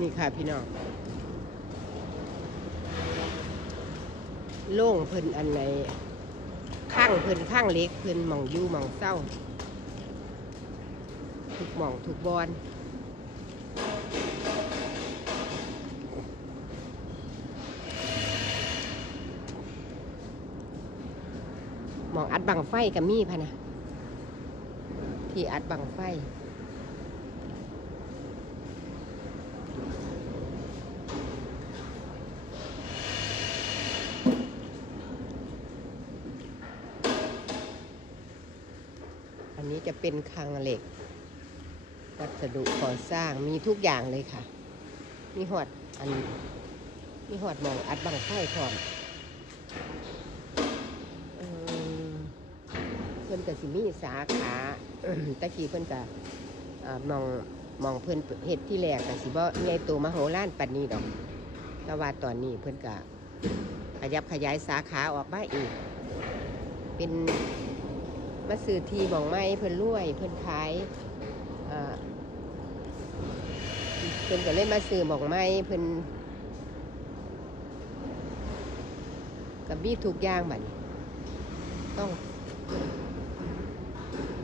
นี่ค่ะพี่น้องโล่งเพิ่นอันไหนข้างเพิ่นข้างเล็กเพิ่นมองยู่มองเศร้าทุกหมองทุกบอนหมองอัดบังไฟกับมีพะนะที่อัดบังไฟ จะเป็นคลังเหล็ก วัสดุก่อสร้างมีทุกอย่างเลยค่ะ มีหอดอันมีหอดมองอัดบังไฟพร้อมเอิ่มเพิ่นกับสิมีสาขาตะกี้เพิ่นกับมองมองเพิ่นเฮ็ดที่แรกกับสิบ่ใหญ่โตมโหฬารปานนี้ดอกแต่ว่าตอนนี้เพิ่นก็ขยับขยายสาขาออกมาอีก เป็น มาซื้อทีหมองไม้เพิ่นรวย เพิ่นขายเพิ่นก็เลยมาซื้อหมองไม้เพิ่นกับมีทุกอย่างบัดต้อง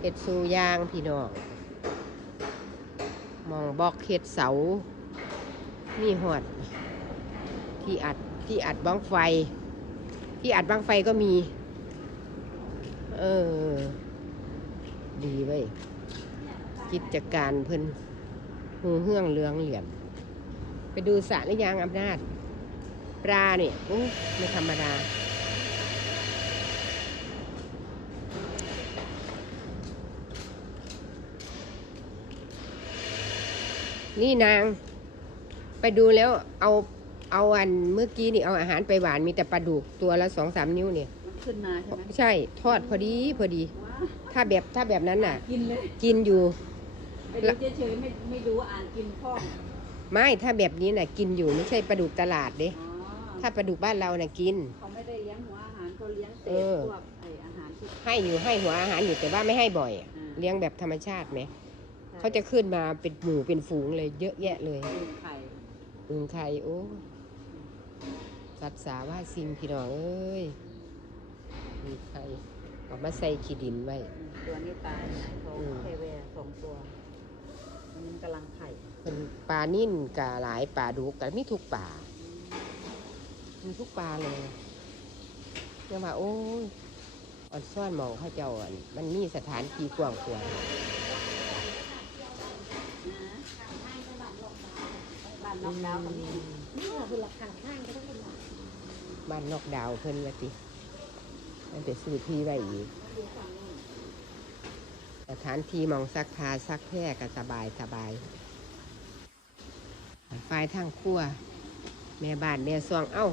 เฮ็ดสูยางพี่น้องมองบอกเฮ็ดเสา มีหอด ที่อัดที่อัดบ้องไฟ ที่อัดบ้างไฟก็มี เออ ดีเว้ยกิจการเพิ่นหูเฮืองเลืองเหลี่ยม ไปดูสระหรือยังอำนาจ ปลาเนี่ยอู้ไม่ธรรมดา นี่นาง ไปดูแล้วเอาเอาอันเมื่อกี้นี่เอาอาหารไปหวานมีแต่ปลาดุกตัวละสองสามนิ้วเนี่ย ขึ้นมาใช่ไหมใช่ทอดพอดีพอดี ว้าถ้าแบบถ้าแบบนั้นน่ะ กินเลยกินอยู่ ไปดูเฉยๆไม่ไม่ดูอ่านกินข้องไม่ถ้าแบบนี้น่ะ กินอยู่ไม่ใช่ปลาดุกตลาดเด้อ๋อถ้าปลาดุกบ้านเราน่ะกิน เขาไม่ได้เลี้ยงหัวอาหารเขาเลี้ยงเศเอษอพวกไออาหารที่ ให้อยู่ให้หัวอาหารอยู่แต่ว่าไม่ให้บ่อยอะอ่าเลี้ยงแบบธรรมชาติไหมเขาจะขึ้นมาเป็นหมู่เป็นฝูงเลย เยอะแยะเลยกินไข่อึงไข่โอ้สัตว์สาว่าสิ่งพี่น้องเอ้ย อึงไข่เอามาใส่ขี้ดินไว้ ตัวนี้ตายเขาอืมเทเวสองตัวมันกำลังไข่เป็นปลานิ่นกะหลายปลาดุกกะมีทุกปลา มีทุกปลาเลยยังว่าโอ้ยอ่อนซ่อนหมองเข้าเจ้าอันมันมีสถานที่กว้างขวางบ้านนอกดาวเขามีนี่ค่ะคือหลักฐานข้างก็ต้องเป็นหลักบ้านนอกดาวเพิ่นว่าติ มันไปซื้อที่ไว้อีกสถานที่หมองซักผ้าซักแพร่ก็สบายสบายฝ่ายทางครัว แม่บ้านแม่ซวงเอ้า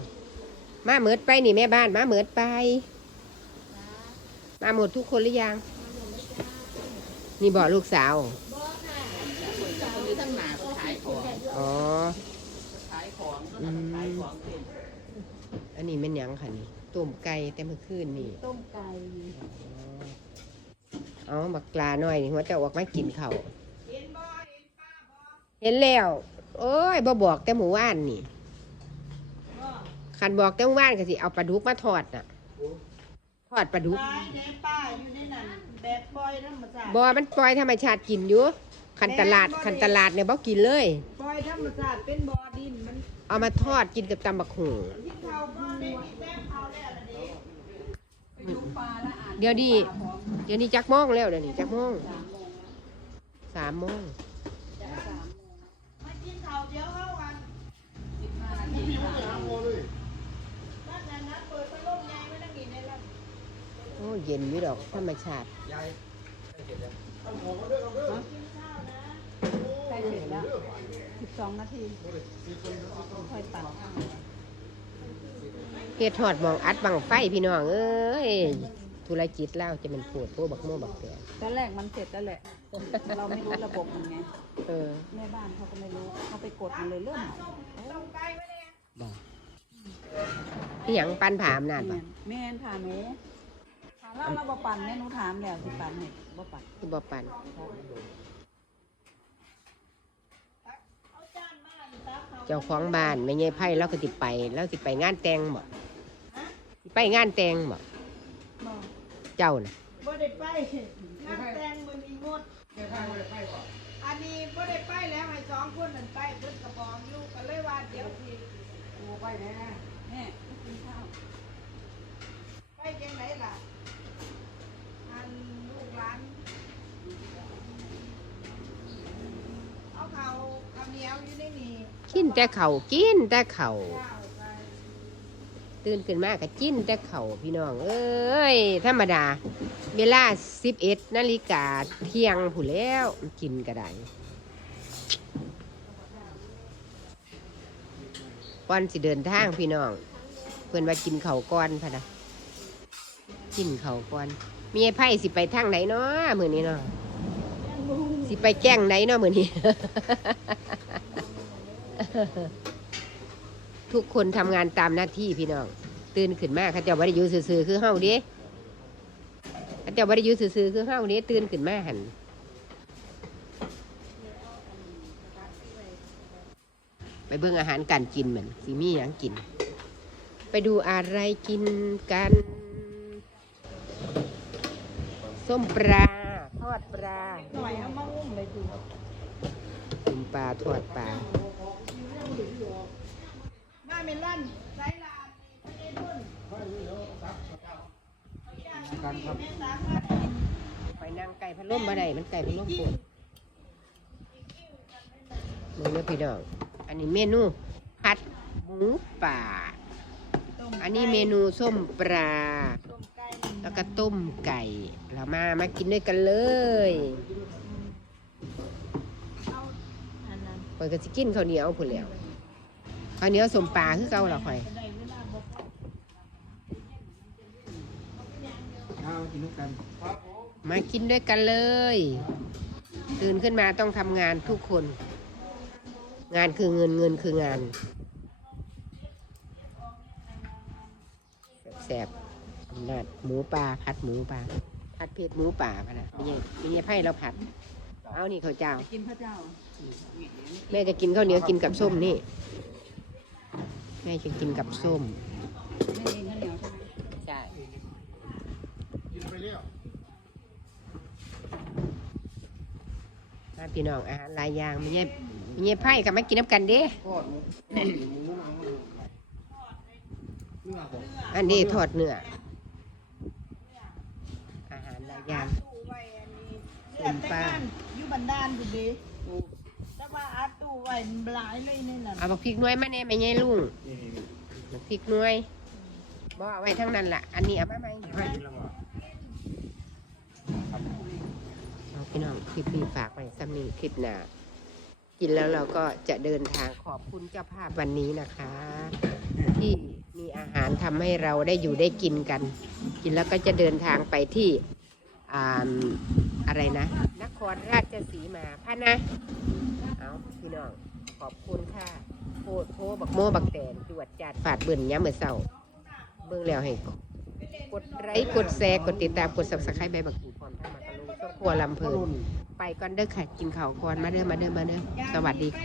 มาเหมิดไปนี่แม่บ้านมาเหมิดไป มาหมดทุกคนหรือยัง นี่บอกลูกสาวคนนี้ทั้งหนาขายของอ๋อขายของอืมขายของเป็ นอันนี้เป็นหยังค่ะนี่ต้มไก่แต่เมื่อคืนนี่ต้มไก่อ๋อบักปลาหน่อยนี่หัวจะออกมากินเขาวเห็นแล้ว โอ้ยบ่บอกแต่หมู่ว่านนี่คันบอกแต่หมู่ว่านก็สิเอาปลาดุกมาทอดน่ะทอดปลาดุกตายในป้าอยู่ในนั้นแบบปล่อยธรรมชาติบ่มันปล่อยธรรมชาติกินอยู่คันตลาดคันตลาดเนี่ยบ่กินเลย ปล่อยธรรมชาติเป็นบ่อดินมันเอามาทอดกินกับตำบักหุ่งที่ เดี๋ยวนี้ปลาพร้อมเดี๋ยวนี้จักโมองแล้วเดี๋ยวนี้จักโมองสามโมงมโมงสามโมงมากินข้าวเดี๋ยวเข้ากันสิบห้านาทีสามโมงนั่นน่ะนะเปิดพัดลมใหญ่ไว้นั่งกินในร้านโอ้เย็นอยู่ดอกธรรมชาติใกล้เสร็จแล้วสิบสองนาทีค่อยตัด เฮ็ดทอดหมองอัดบังไฟพี่น้องเอ้ยธุรกิจเล่าจะเป็นปวดโพบักโม่บักเตือตอนแรกมันเสร็จแล้วแหละ เราไม่รู้ระบบมันไงเออแม่บ้านเขาก็ไม่รู้เขาไปกดมันเลยเริ่มต้มไก่ไว้เลยบอกนี่หยังปันผามนานแม่ปะนแม่นค่ะหนูถามแล้วเราบ่ปั่นแม่หนูถามแล้วสิปั่นให้บ่ปั่นคือบ่ปันเอาจานมาอีกตาเจ้าของบ้านไม่ไงไพ่เราก็ติไปแล้วสิไปงานแต่งบ่สิ ไปงานแต่งบ่บอกเจ้าน่ะบ่ได้ไปงานแต่งมันอีงดอันนี้บ่ได้ไปแล้วให้สองคนนั่นไปเพิ่นก็บอกอยู่ก็เลยว่าเดี๋ยวสิแม่กินข้าวไปจังไหนล่ะ อันลูกหลานเอาเขาวข้าวเหนียวอยู่ในนี่กินแต่เขาวกินแต่เขาวข้า ตื่นขึ้นมาก็กินแต่เข่าพี่น้อง เอ้ย ธรรมดา เวลาสิบเอ็ดนาฬิกาเที่ยงผู้แล้วกินก็ได้ก่อนสิเดินทางพี่น้อง เพื่อนว่ากินเขาก่อนพะนะกินเขาก่อน มีไอ้ไพ่สิไปทางไหนเนาะมือนี้เนาะสิไปแจ้งไหนเนาะมือนี้ ทุกคนทำงานตามหน้าที่พี่น้อง ตื่นขึ้นมาเขาเจ้าบริยุซื่อๆคือเฮาเด้เขาเจ้าบริยุซื่อๆคือเฮาเด้ตื่นขึ้นมาหันไปเบิ่งอาหารการกินเหมือนสิมีหยังกิน ไปดูอะไรกินกัน ส้มปลาทอดปลาหน่อยเอามาอุ้มเลยดูปลาทอดปลา เมลั่นไซลาไม่ได้รุ่นกันครับแม่สามารถกินไปนั่งไก่พัดลมมาได้มันไก่พัดลมปวดมึงเนื้อพี่น้องอันนี้เมนูผัดหมูป่าต้มอันนี้เมนูส้มปลาต้มไก่แล้วก็ต้มไก่ เรามามากินด้วยกันเลยเอาอันนั้นข่อยก็สิกินข้าวเหนียวพุ่นแหล้ว ข้าวเหนียวส้มปลาคือเก่าหรอข่อยได้เวลาบอกมากินด้วยกันเลย ตื่นขึ้นมาต้องทำงานทุกคน งานคือเงินเงินคืองานแสบๆนัดหมูปลาผัดหมูปลาผัดเผ็ดหมูป่าพะนะมีมีไพ่เราผัด เอานี่ข้าวเจ้ากินพระเจ้าแม่จะกินข้าวเหนียวกินกับส้มนี่ แม่จะกินกับส้มไม่เองข้าวเหนียวใช่ไหมใช่มาพี่น้องอาหารหลายอย่างมีเงี้ยมีเงี้ยไพ่กับมากินน้ำกันเด้อันนี้ทอดเนื้ออาหารหลายอย่างตู้ไว้อันนี้เลือดแต่งานอยู่บันดาลบุดี แต่ว่าอัดตู้ไว้หลายเลยนี่น่ะเอาบักพริกหน้อยมาแน่ไม่ใช่ลุงบักพริกหน้อยบ่เอาไว้ทั้งนั้นล่ะ อันนี้เอามาไหมเอาพี่น้องคลิปนี้ฝากไว้ซ้ำนี้คลิปหน้ากินแล้วเราก็จะเดินทางขอบคุณเจ้าภาพวันนี้นะคะ ที่มีอาหารทำให้เราได้อยู่ได้กินกัน กินแล้วก็จะเดินทางไปที่อ่าอะไรนะ นครราชสีมาพะนะเอา พี่น้อง ขอบคุณค่ะโพดโพบักโมบักแตนจวดจัดฝาดเบิ่นย้ำเมื่อเศร้าเบิ่งแล้วให้กดไลค์กดแชร์กดติดตามกด subscribe ใบบักหูพร้อมทั้งมากระลุงครอบครัวลำเพลินไปก่อนเด้อค่ะกินข้าวก่อนมาเด้อมาเด้อมาเด้อสวัสดีค่ะ